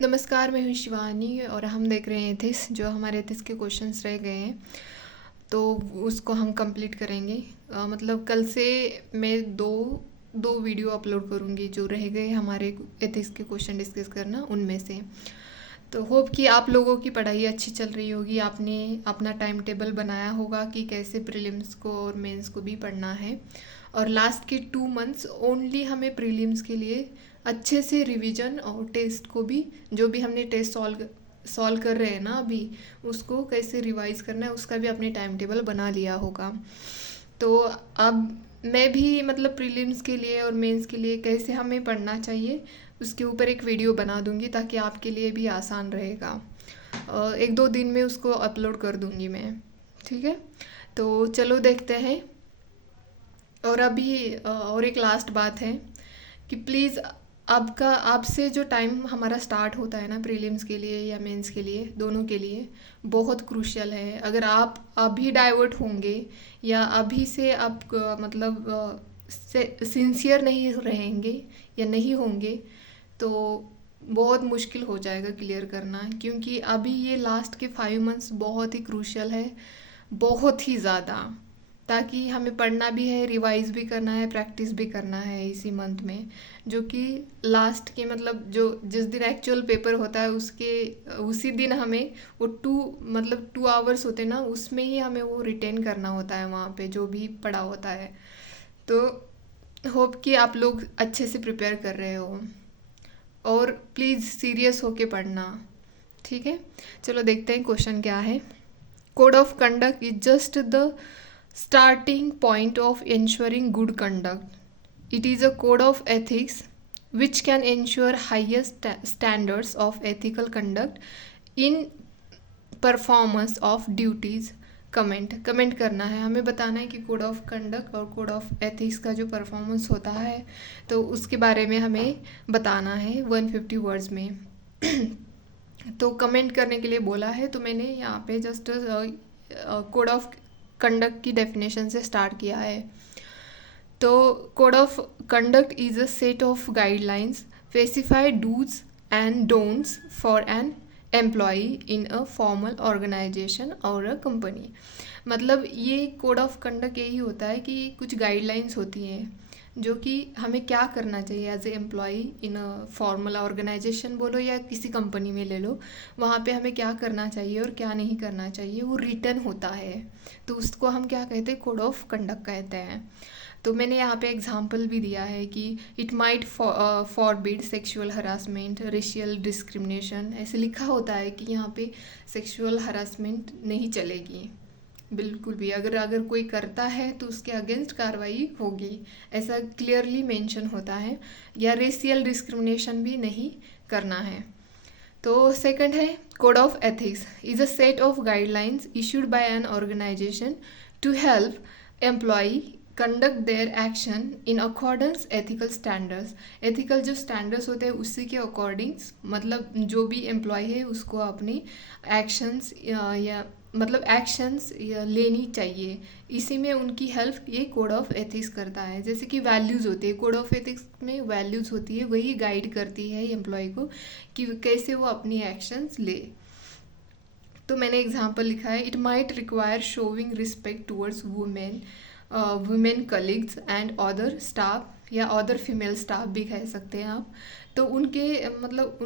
नमस्कार, मैं हूँ शिवानी और हम देख रहे हैं एथिक्स। जो हमारे एथिक्स के क्वेश्चंस रह गए हैं तो उसको हम कंप्लीट करेंगे। मतलब कल से मैं दो दो वीडियो अपलोड करूँगी जो रह गए हमारे एथिक्स के क्वेश्चन डिस्कस करना उनमें से। तो होप कि आप लोगों की पढ़ाई अच्छी चल रही होगी। आपने अपना टाइम टेबल बनाया होगा कि कैसे प्रीलिम्स को और मेंस को भी पढ़ना है। और लास्ट के 2 मंथ्स ओनली हमें प्रीलिम्स के लिए अच्छे से रिवीजन और टेस्ट को भी, जो भी हमने टेस्ट सॉल्व कर रहे हैं ना अभी, उसको कैसे रिवाइज करना है उसका भी अपने टाइम टेबल बना लिया होगा। तो अब मैं भी मतलब प्रीलिम्स के लिए और मेंस के लिए कैसे हमें पढ़ना चाहिए उसके ऊपर एक वीडियो बना दूंगी ताकि आपके लिए भी आसान रहेगा। 1-2 दिन में उसको अपलोड कर दूंगी मैं। ठीक है, तो चलो देखते हैं। और अभी और एक लास्ट बात है कि प्लीज़ आपका आपसे जो टाइम हमारा स्टार्ट होता है ना प्रीलिम्स के लिए या मेंस के लिए, दोनों के लिए बहुत क्रूशियल है। अगर आप अभी डाइवर्ट होंगे या अभी से आप मतलब सिंसियर नहीं रहेंगे या नहीं होंगे तो बहुत मुश्किल हो जाएगा क्लियर करना। क्योंकि अभी ये लास्ट के 5 मंथ्स बहुत ही क्रूशियल है, बहुत ही ज़्यादा। ताकि हमें पढ़ना भी है, रिवाइज भी करना है, प्रैक्टिस भी करना है इसी मंथ में। जो कि लास्ट के मतलब जो जिस दिन एक्चुअल पेपर होता है उसके उसी दिन हमें वो 2 आवर्स होते हैं ना, उसमें ही हमें वो रिटेन करना होता है वहाँ पे जो भी पढ़ा होता है। तो होप कि आप लोग अच्छे से प्रिपेयर कर रहे हो और प्लीज़ सीरियस होके पढ़ना। ठीक है, चलो देखते हैं क्वेश्चन क्या है। Code of conduct is just the starting point of ensuring good conduct. It is a code of ethics which can ensure highest standards of ethical conduct in performance of duties. Comment करना है, हमें बताना है कि code of conduct और code of ethics का जो performance होता है तो उसके बारे में हमें बताना है 150 वर्ड्स में। तो कमेंट करने के लिए बोला है तो मैंने यहाँ पे जस्ट कोड ऑफ कंडक्ट की डेफिनेशन से स्टार्ट किया है। तो code of conduct is a set of guidelines specified dos and don'ts for an employee in a formal organisation और अ कंपनी। मतलब ये कोड ऑफ कंडक्ट यही होता है कि कुछ गाइडलाइंस होती हैं जो कि हमें क्या करना चाहिए as a employee in a formal organisation बोलो या किसी कंपनी में ले लो, वहाँ पे हमें क्या करना चाहिए और क्या नहीं करना चाहिए वो रिटर्न होता है। तो उसको हम क्या कहते हैं, कोड ऑफ कंडक्ट कहते हैं। तो मैंने यहाँ पे एग्जांपल भी दिया है कि it might forbid sexual harassment, racial discrimination, ऐसे लिखा होता है कि यहाँ पे सेक्सुअल हरासमेंट नहीं चलेगी बिल्कुल भी। अगर अगर कोई करता है तो उसके अगेंस्ट कार्रवाई होगी, ऐसा क्लियरली मेंशन होता है। या रेशियल डिस्क्रिमिनेशन भी नहीं करना है। तो सेकंड है code of ethics is a set of guidelines issued by an organisation to help employee conduct their action in accordance ethical standards. Ethical जो स्टैंडर्ड्स होते हैं उसी के अकॉर्डिंग्स, मतलब जो भी एम्प्लॉय है उसको अपनी एक्शंस या मतलब एक्शंस लेनी चाहिए। इसी में उनकी हेल्प ये कोड ऑफ एथिक्स करता है। जैसे कि वैल्यूज़ होती है, कोड ऑफ एथिक्स में वैल्यूज़ होती है, वही गाइड करती है एम्प्लॉय को कि कैसे वो अपनी एक्शंस ले। तो मैंने एग्जांपल लिखा है, it might require showing respect towards women colleagues and other staff, या अदर फीमेल स्टाफ भी कह सकते हैं आप। तो उनके मतलब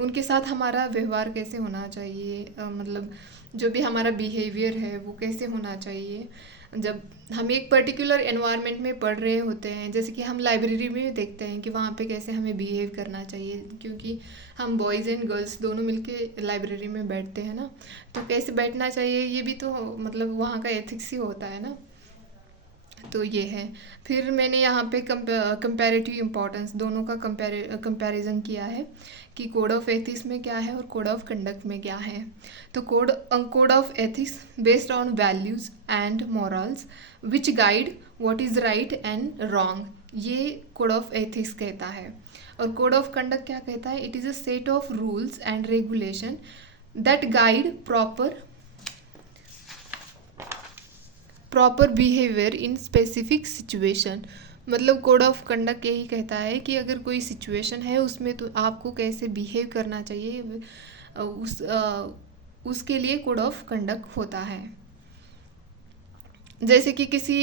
उनके साथ हमारा व्यवहार कैसे होना चाहिए, मतलब जो भी हमारा बिहेवियर है वो कैसे होना चाहिए जब हम एक पर्टिकुलर एनवायरनमेंट में पढ़ रहे होते हैं। जैसे कि हम लाइब्रेरी में देखते हैं कि वहाँ पे कैसे हमें बिहेव करना चाहिए, क्योंकि हम बॉयज़ एंड गर्ल्स दोनों मिलके लाइब्रेरी में बैठते हैं ना, तो कैसे बैठना चाहिए ये भी तो मतलब वहाँ का एथिक्स ही होता है ना। तो ये है। फिर मैंने यहाँ पे कंपैरेटिव इम्पोर्टेंस दोनों का कंपैरिजन किया है कि कोड ऑफ एथिक्स में क्या है और कोड ऑफ कंडक्ट में क्या है। तो code of ethics based on values and morals which guide what is right and wrong, ये कोड ऑफ एथिक्स कहता है। और कोड ऑफ कंडक्ट क्या कहता है, it is a set of rules and regulation that guide proper behaviour in specific situation. मतलब code of conduct यही कहता है कि अगर कोई सिचुएशन है उसमें तो आपको कैसे बिहेव करना चाहिए, उसके लिए कोड ऑफ कंडक्ट होता है। जैसे कि किसी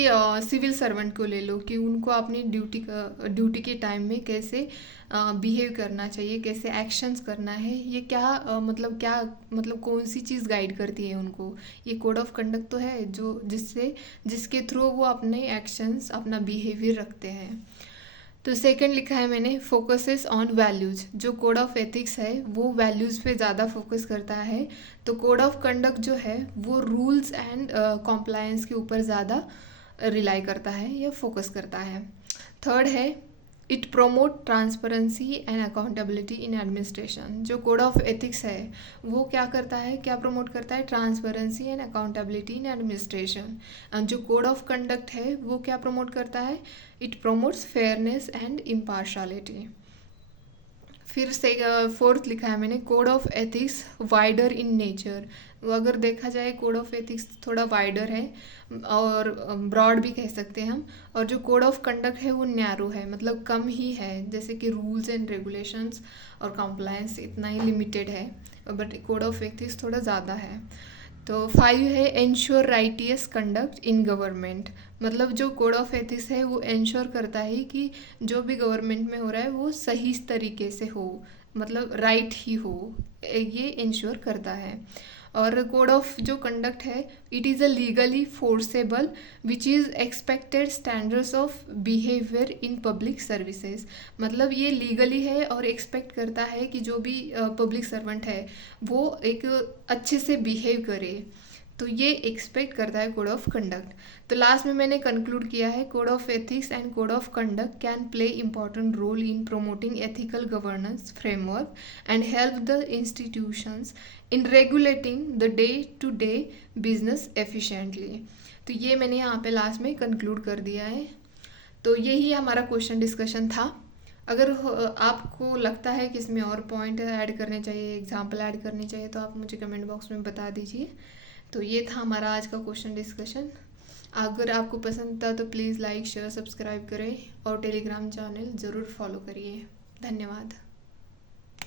सिविल सर्वेंट को ले लो कि उनको अपनी ड्यूटी के टाइम में कैसे बिहेव करना चाहिए, कैसे एक्शंस करना है, ये क्या मतलब कौन सी चीज़ गाइड करती है उनको, ये कोड ऑफ कंडक्ट तो है जो जिसके थ्रू वो अपने एक्शंस अपना बिहेवियर रखते हैं। तो सेकंड लिखा है मैंने, फोकसेस ऑन वैल्यूज़। जो कोड ऑफ एथिक्स है वो वैल्यूज़ पे ज़्यादा फोकस करता है, तो कोड ऑफ कंडक्ट जो है वो रूल्स एंड कॉम्प्लायंस के ऊपर ज़्यादा रिलाई करता है या फोकस करता है। थर्ड है, it promote transparency and accountability in administration. जो कोड ऑफ एथिक्स है वो क्या करता है, क्या प्रमोट करता है, transparency and accountability in administration. जो कोड ऑफ कंडक्ट है वो क्या प्रमोट करता है, it promotes fairness and impartiality. फिर से फोर्थ लिखा है मैंने, code of ethics wider in nature. अगर देखा जाए कोड ऑफ एथिक्स थोड़ा वाइडर है और ब्रॉड भी कह सकते हैं हम, और जो कोड ऑफ कंडक्ट है वो नैरो है, मतलब कम ही है, जैसे कि रूल्स एंड रेगुलेशंस और कंप्लायंस इतना ही लिमिटेड है, बट कोड ऑफ एथिक्स थोड़ा ज़्यादा है। तो 5 है, ensure righteous conduct in government. मतलब जो कोड ऑफ एथिक्स है वो एंश्योर करता है कि जो भी गवर्नमेंट में हो रहा है वो सही तरीके से हो, मतलब राइट ही हो, ये एंश्योर करता है। और कोड ऑफ जो कंडक्ट है, it is a legally forcible which is expected standards of behaviour in public services. मतलब ये लीगली है और एक्सपेक्ट करता है कि जो भी पब्लिक सर्वेंट है वो एक अच्छे से बिहेव करे, तो ये एक्सपेक्ट करता है कोड ऑफ कंडक्ट। तो लास्ट में मैंने कंक्लूड किया है, code of ethics and code of conduct can play important role in promoting ethical governance framework and help the institutions in regulating the day to day business efficiently. तो ये मैंने यहाँ पे लास्ट में कंक्लूड कर दिया है। तो यही हमारा क्वेश्चन डिस्कशन था। अगर आपको लगता है कि इसमें और पॉइंट ऐड करने चाहिए, एग्जाम्पल ऐड करने चाहिए, तो आप मुझे कमेंट बॉक्स में बता दीजिए। तो ये था हमारा आज का क्वेश्चन डिस्कशन। अगर आपको पसंद था तो प्लीज़ लाइक शेयर सब्सक्राइब करें और टेलीग्राम चैनल ज़रूर फॉलो करिए। धन्यवाद।